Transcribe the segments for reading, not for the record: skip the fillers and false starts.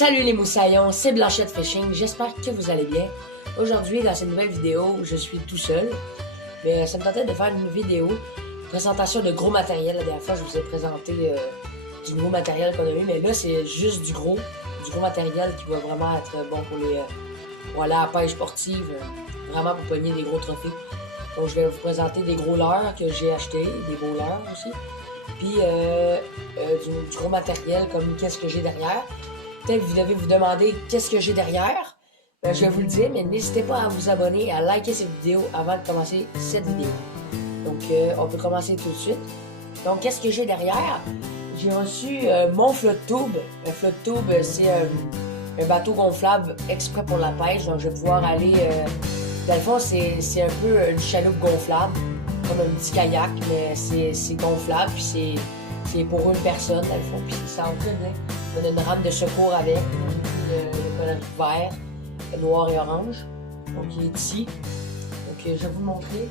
Salut les moussaillons, c'est Blanchette Fishing, j'espère que vous allez bien. Aujourd'hui, dans cette nouvelle vidéo, je suis tout seul, mais ça me tentait de faire une vidéo, présentation de gros matériel. La dernière fois, je vous ai présenté du nouveau matériel qu'on a eu, mais là, c'est juste du gros matériel qui va vraiment être bon pour aller à la pêche sportive, vraiment pour pogner des gros trophées. Donc, je vais vous présenter des gros leurres que j'ai achetés, des beaux leurres aussi, puis du gros matériel comme qu'est-ce que j'ai derrière. Peut-être que vous devez vous demander qu'est-ce que j'ai derrière. Je vais vous le dire, mais n'hésitez pas à vous abonner et à liker cette vidéo avant de commencer cette vidéo. Donc, on peut commencer tout de suite. Donc, qu'est-ce que j'ai derrière? J'ai reçu mon flotte tube. Un flotte tube, c'est un bateau gonflable exprès pour la pêche. Donc, je vais pouvoir aller... dans le fond, c'est un peu une chaloupe gonflable, comme un petit kayak, mais c'est gonflable, puis c'est pour une personne, dans le fond, puis ça en très bien. On a une rame de secours avec, le coloris vert, noir et orange. Donc, il est ici. Donc, je vais vous le montrer.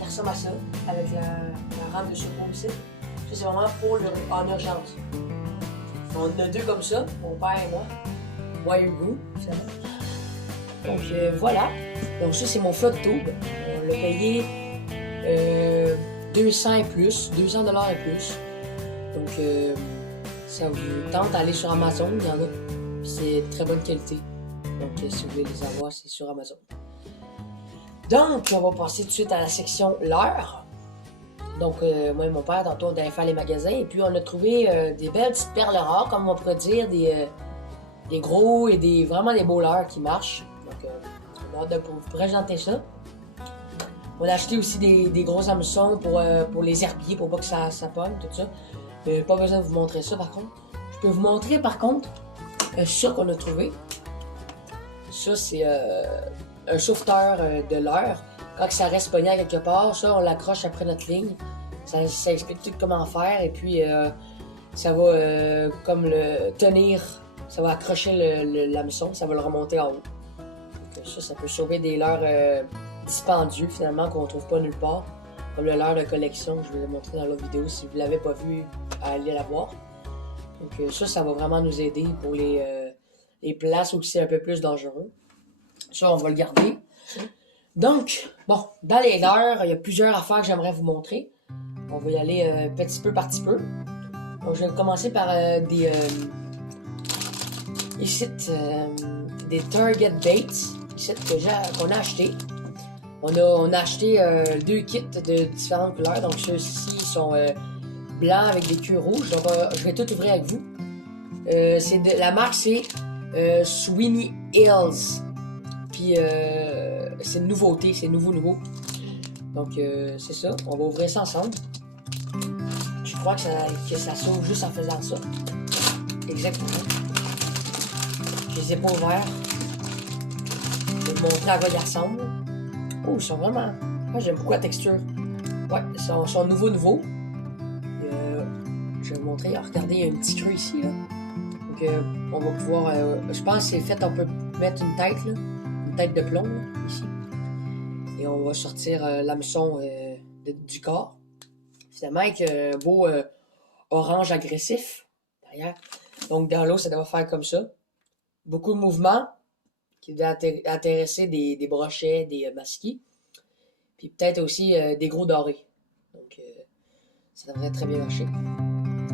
Il ressemble à ça, avec la rame de secours ici. Ça, c'est vraiment pour en urgence. On en a deux comme ça, mon père et moi. Moi et Hugo, ça va. Donc, voilà. Donc, ça, c'est mon flotte tube. On l'a payé 200 et plus, 200 $ et plus. Donc, ça vous tente d'aller sur Amazon, il y en a. C'est de très bonne qualité. Donc, si vous voulez les avoir, c'est sur Amazon. Donc, on va passer tout de suite à la section leurre. Donc, moi et mon père, tantôt, on allait faire les magasins. Et puis, on a trouvé des belles petites perles rares, comme on pourrait dire, des gros et vraiment des beaux leurres qui marchent. Donc, on a hâte de vous présenter ça. On a acheté aussi des gros hameçons pour les herbiers, pour pas que ça pogne, tout ça. Pas besoin de vous montrer ça, par contre. Je peux vous montrer, par contre, ça qu'on a trouvé. Ça, c'est un sauveteur de leurre. Quand ça reste pogné à quelque part, ça, on l'accroche après notre ligne. Ça explique tout comment faire. Et puis, ça va comme le tenir, ça va accrocher l'hameçon, ça va le remonter en haut. Donc, ça peut sauver des leurres dispendieux finalement qu'on ne trouve pas nulle part, comme le leurre de collection que je vais vous montrer dans l'autre vidéo. Si vous ne l'avez pas vu, allez la voir. Donc ça va vraiment nous aider pour les places où c'est un peu plus dangereux. Ça, on va le garder. Donc, bon, dans les leurres, il y a plusieurs affaires que j'aimerais vous montrer. On va y aller petit peu par petit peu. Donc, je vais commencer par des Target Baits ici qu'on a acheté. On a acheté deux kits de différentes couleurs. Donc, ceux-ci sont blancs avec des queues rouges. Donc, je vais tout ouvrir avec vous. La marque, c'est Sweeney Hills. Puis, c'est une nouveauté, c'est nouveau. Donc, c'est ça. On va ouvrir ça ensemble. Je crois que ça s'ouvre juste en faisant ça. Exactement. Je les ai pas ouverts. Je vais vous montrer à quoi ils ressemblent. Oh, ils sont vraiment... Moi, j'aime beaucoup la texture. Ouais, ils sont nouveaux. Je vais vous montrer. Regardez, il y a un petit creux ici, là. Donc, on va pouvoir... je pense que c'est fait, on peut mettre une tête, là. Une tête de plomb, là, ici. Et on va sortir l'hameçon du corps. Finalement, avec un beau orange agressif derrière. Donc, dans l'eau, ça doit faire comme ça. Beaucoup de mouvements qui doivent intéresser des brochets, des masquis. Puis peut-être aussi des gros dorés. Donc, ça devrait très bien marcher.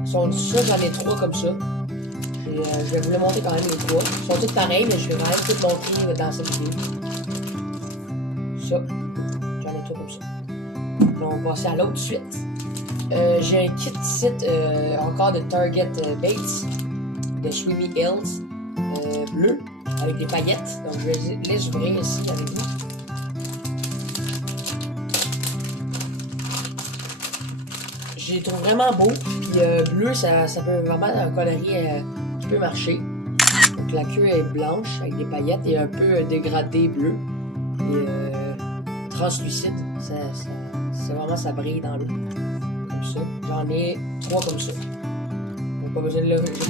Ça, j'en ai 3 comme ça. Je vais vous le montrer quand même, les 3. Ils sont tous pareils, mais je vais quand même tout montrer dans cette vidéo. Ça, j'en ai 3 comme ça. Donc, on va passer à l'autre tout de suite. J'ai un kit site encore de Target Baits de Sweeney Hills bleu avec des paillettes. Donc, je vais les ouvrir ici avec vous. Je les trouve vraiment beaux. Puis bleu, ça peut vraiment un coloris qui peut marcher. Donc, la queue est blanche avec des paillettes et un peu dégradé bleu. Et translucide. C'est vraiment, ça brille dans l'eau. Comme ça. J'en ai 3 comme ça. J'ai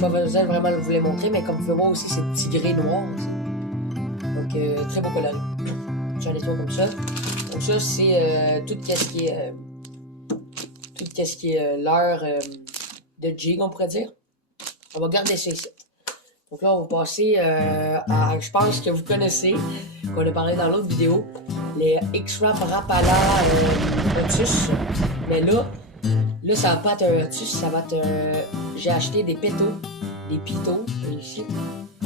pas besoin de vraiment vous les montrer, mais comme vous pouvez voir aussi, c'est petit gris noir. Donc, très beau coloris. J'en ai 3 comme ça. Donc, ça, c'est tout ce qui est leurre de jig, on pourrait dire. On va garder ça ici. Donc là, on va passer à, je pense que vous connaissez, qu'on a parlé dans l'autre vidéo, les X-Wrap Rapala Otus. Mais là, ça va pas être un Otus, ça va être j'ai acheté des pétos, des pitos, ici.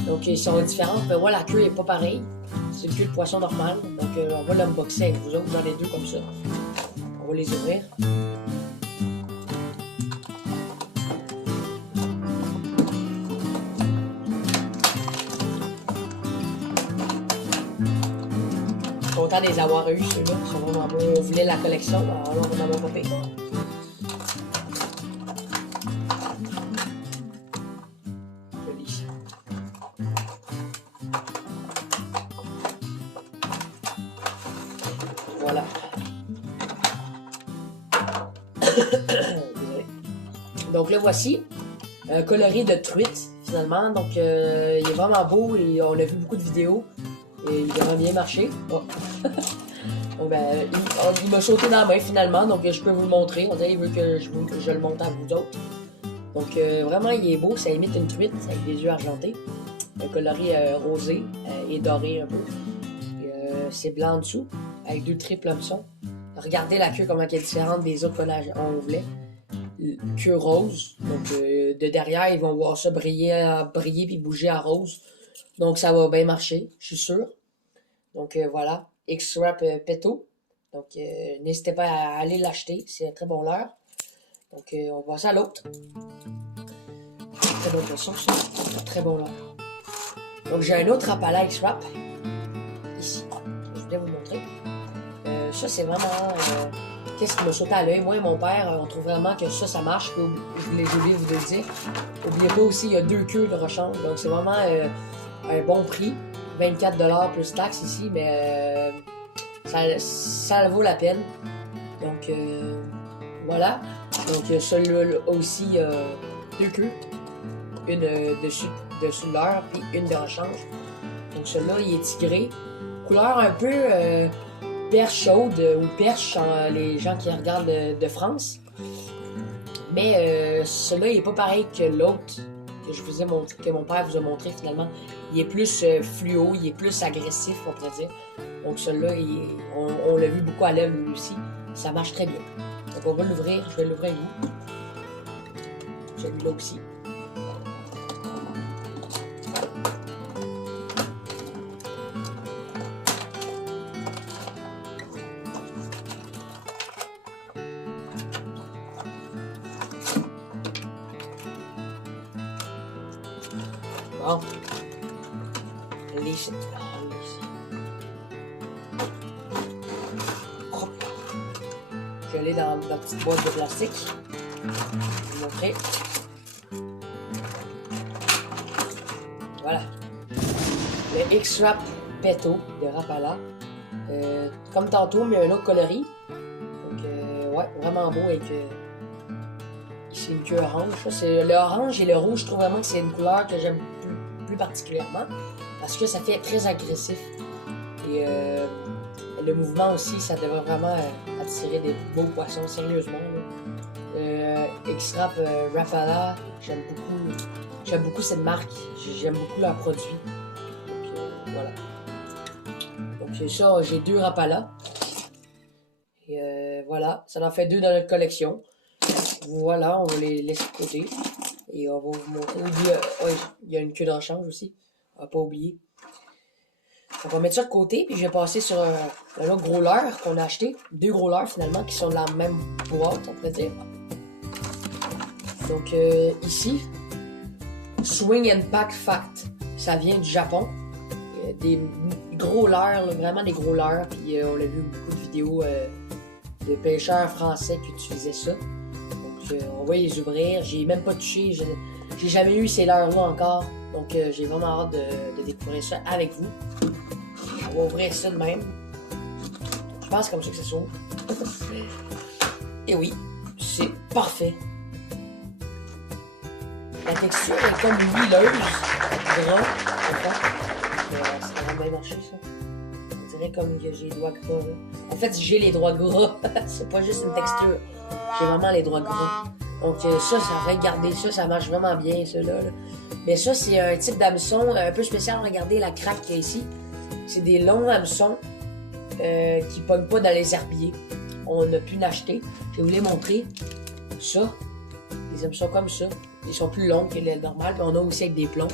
Donc ils sont différents. On peut voir la queue est pas pareille. C'est une queue de poisson normale. Donc on va l'unboxer avec vous autres dans les deux comme ça. On va les ouvrir. Content de les avoir eu, ceux-là. Ils sont vraiment beaux. On voulait la collection, alors on va en avoir pas. Voilà. Donc le voici. Coloré de truite, finalement. Donc il est vraiment beau et on a vu beaucoup de vidéos. Et il a vraiment bien marché. Oh. Donc, ben, il m'a sauté dans la main finalement, donc je peux vous le montrer. On dirait qu'il veut que je le montre à vous autres. Donc vraiment il est beau, ça imite une truite avec des yeux argentés. Un coloris rosé et doré un peu. C'est blanc en dessous, avec deux triples hameçons. Regardez la queue comment elle est différente des autres collages en voulait. Queue rose, donc de derrière ils vont voir ça briller puis bouger à rose. Donc ça va bien marcher, je suis sûr. Donc voilà, X-Wrap Peto. Donc n'hésitez pas à aller l'acheter, c'est un très bon leurre. Donc on va passer à l'autre. Très bonne poisson, ça. Très bon leurre. Donc j'ai un autre Rapala X-Wrap. Ici. Je voulais vous montrer. Ça c'est vraiment... qu'est-ce qui m'a sauté à l'œil? Moi et mon père, on trouve vraiment que ça marche. J'ai oublié de vous le dire. N'oubliez pas aussi, il y a 2 queues de rechange. Donc c'est vraiment un bon prix. 24$ plus taxes ici, mais ça vaut la peine. Donc voilà. Donc celui-là aussi, 2 queues. Une dessus de l'heure, puis une de rechange. Donc celui-là, il est tigré. Couleur un peu perche chaude ou perche, les gens qui regardent de France. Mais celui-là, il est pas pareil que l'autre que je vous ai montré, que mon père vous a montré finalement. Il est plus fluo, il est plus agressif, on pourrait dire. Donc celui-là, on l'a vu beaucoup à l'œuvre lui aussi. Ça marche très bien. Donc on va l'ouvrir, je vais l'ouvrir avec vous. Celui-là aussi. Bon. Lisse. Je l'ai dans la petite boîte de plastique. Je vais vous montrer. Voilà. Le X-Wrap Peto de Rapala. Comme tantôt, mais un autre coloris. Donc, ouais, vraiment beau avec ici une queue orange. C'est le orange et le rouge, je trouve vraiment que c'est une couleur que j'aime plus particulièrement parce que ça fait très agressif. Et le mouvement aussi, ça devrait vraiment attirer des beaux poissons, sérieusement. X-Wrap Rapala, j'aime beaucoup cette marque, j'aime beaucoup leurs produits. Donc voilà. Donc c'est ça, j'ai 2 Rapala. Et voilà, ça en fait 2 dans notre collection. Voilà, on va les laisser de côté. Et on va vous montrer. Il y a une queue de rechange aussi. On va pas oublier. On va mettre ça de côté, puis je vais passer sur un autre gros leurre qu'on a acheté. 2 gros leurres finalement qui sont de la même boîte, on pourrait dire. Donc ici, Swing and Pack Fact. Ça vient du Japon. Des gros leurres, vraiment des gros leurres. Puis on a vu beaucoup de vidéos de pêcheurs français qui utilisaient ça. Donc on va les ouvrir. J'ai même pas touché. J'ai jamais eu ces leurres-là encore. Donc j'ai vraiment hâte de découvrir ça avec vous. On va ouvrir ça de même. Je pense comme ça que ça s'ouvre. Et oui, c'est parfait. La texture est comme huileuse. Gras. Ça va bien marcher ça. On dirait comme que j'ai les doigts gras. Là. En fait, j'ai les doigts gras. C'est pas juste une texture. J'ai vraiment les doigts gras. Donc ça, regardez ça, ça marche vraiment bien, ça là. Mais ça, c'est un type d'hameçon un peu spécial. Regardez la craque qu'il y a ici. C'est des longs hameçons qui ne pognent pas dans les herbiers. On a pu l'acheter. Je vais vous les montrer. Ça, des hameçons comme ça. Ils sont plus longs que les normales. Puis on a aussi avec des plombs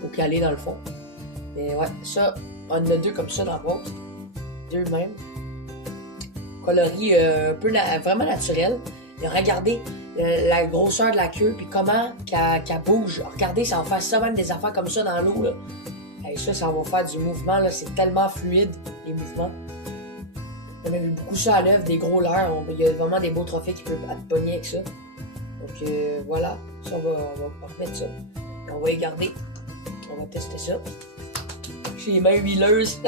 pour caler dans le fond. Mais ouais, ça, on en a deux comme ça dans le boîte. Deux même. Coloris un peu vraiment naturel. Et regardez la grosseur de la queue, puis comment qu'elle bouge. Regardez, ça va faire ça même des affaires comme ça dans l'eau. Et ça va faire du mouvement. C'est tellement fluide, les mouvements. On a vu beaucoup ça à l'œuvre, des gros leurres. Il y a vraiment des beaux trophées qui peuvent être pognés avec ça. Donc voilà, ça, on va remettre ça. On va les garder. On va tester ça. J'ai les mains huileuses.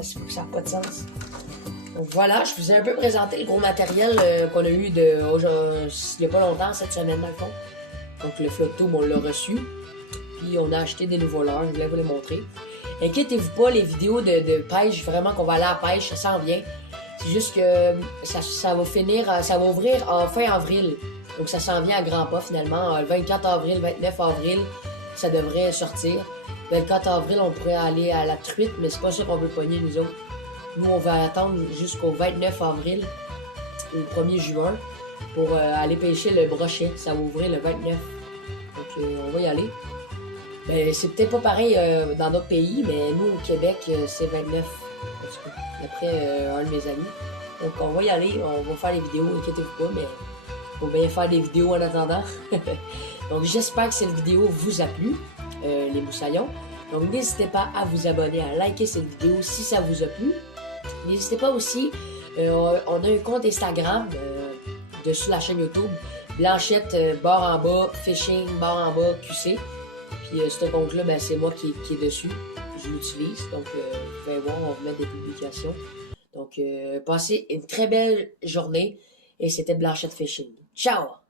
Ça n'a pas de sens. Donc voilà, je vous ai un peu présenté le gros matériel qu'on a eu il n'y a pas longtemps, cette semaine dans le fond. Donc le Flottube, on l'a reçu. Puis on a acheté des nouveaux leurres, je voulais vous les montrer. Inquiétez-vous pas, les vidéos de pêche, vraiment qu'on va aller à la pêche, ça s'en vient. C'est juste que ça va finir, ça va ouvrir en fin avril. Donc ça s'en vient à grands pas finalement. Le 24 avril, 29 avril, ça devrait sortir. Le 24 avril, on pourrait aller à la truite, mais c'est pas ça qu'on veut pogner nous autres. Nous, on va attendre jusqu'au 29 avril, ou le 1er juin, pour aller pêcher le brochet. Ça va ouvrir le 29. Donc, on va y aller. Ben, c'est peut-être pas pareil dans d'autres pays, mais nous, au Québec, c'est 29. D'après un de mes amis. Donc, on va y aller. On va faire des vidéos, inquiétez-vous pas, mais il faut bien faire des vidéos en attendant. Donc, j'espère que cette vidéo vous a plu, les moussaillons. Donc, n'hésitez pas à vous abonner, à liker cette vidéo si ça vous a plu. N'hésitez pas aussi, on a un compte Instagram dessus la chaîne YouTube, Blanchette, barre en bas, fishing, barre en bas, QC. Puis ce compte-là, ben, c'est moi qui est dessus. Je l'utilise. Donc, vous pouvez voir, on va mettre des publications. Donc, passez une très belle journée. Et c'était Blanchette Fishing. Ciao!